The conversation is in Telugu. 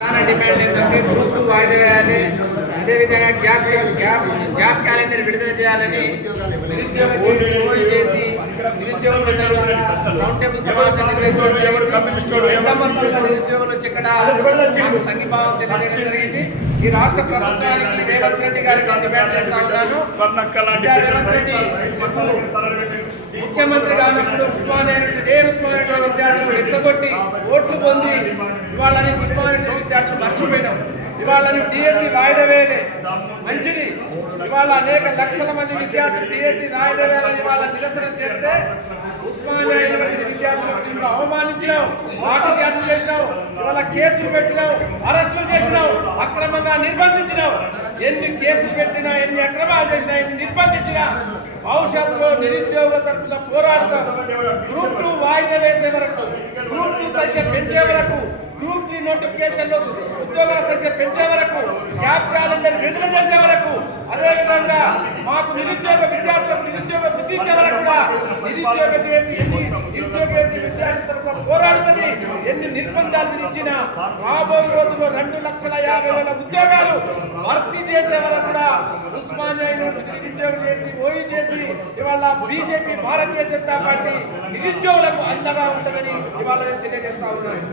ప్రధాన డిమాండ్ ఏంటంటే గ్రూప్ టూ వాయిదా వేయాలి. అదేవిధంగా గ్యాప్ గ్యాప్ గ్యాప్ క్యాలెండర్ విడుదల చేయాలని నిరుద్యోగ చేసి నిరుద్యోగులు రౌండ్ టేబుల్ సమావేశం నిర్వహించడం జరిగింది. నిరుద్యోగులు వచ్చి ఇక్కడ సంఘీభావం తెలియజేయడం జరిగింది. ఈ రాష్ట్ర ప్రభుత్వానికి రేవంత్ రెడ్డి గారికి డిమాండ్ చేస్తా ఉన్నాను. రేవంత్ రెడ్డి ముఖ్యమంత్రి కానప్పుడు ఉస్మానియా ఏ ఉస్మానియా విద్యార్థులు రెచ్చగొట్టి ఇవాళ నేను విద్యార్థులు మర్చిపోయినాం. ఇవాళ డిఎస్సి వాయిదా వేయలే మంచిది. ఇవాళ అనేక లక్షల మంది విద్యార్థులు డిఎస్సి వాయిదా వేయాలని ఇవాళ నిరసన చేస్తే ఉస్మానియా యూనివర్సిటీ విద్యార్థులకు ఇప్పుడు అవమానించినావు లాఠీ చార్జీలు చేసినావు ఇవాళ కేసులు పెట్టినావు అరెస్టులు చేసినావు అక్రమంగా నిర్బంధించినావు. ఎన్ని కేసులు పెట్టినా ఎన్ని అక్రమాలు చేసినా ఎన్ని నిర్బంధించినా భవిష్యత్తులో నిరుద్యోగ తరఫున పోరాడతాం. గ్రూప్ టూ వాయిదా వేసే వరకు గ్రూప్ టూ సంఖ్య పెంచే వరకు గ్రూప్ త్రీ నోటిఫికేషన్ ఉద్యోగాల సంఖ్య పెంచే వరకు గ్యాప్ క్యాలెండర్ విడుదల చేసే వరకు అదేవిధంగా మాకు నిరుద్యోగ విద్యార్థులకు నిరుద్యోగ వృత్తి ఇచ్చే వరకు కూడా నిరుద్యోగ చేసి ఎన్ని నిరుద్యోగ చేసి విద్యార్థుల తరఫున పోరాడుతుంది ఎన్ని నిర్బంధాలు విధించినా రాబోయే రోజుల్లో రెండు లక్షల యాభై వేల ఉద్యోగాలు భర్తీ చేసే వరకు కూడా ఉస్మానియా యూనివర్సిటీ నిరుద్యోగ చేసి వల్ల బీజేపీ భారతీయ జనతా పార్టీ నిరుద్యోగులకు అండగా ఉంటుందని ఇవాళ తెలియజేస్తా ఉన్నాను.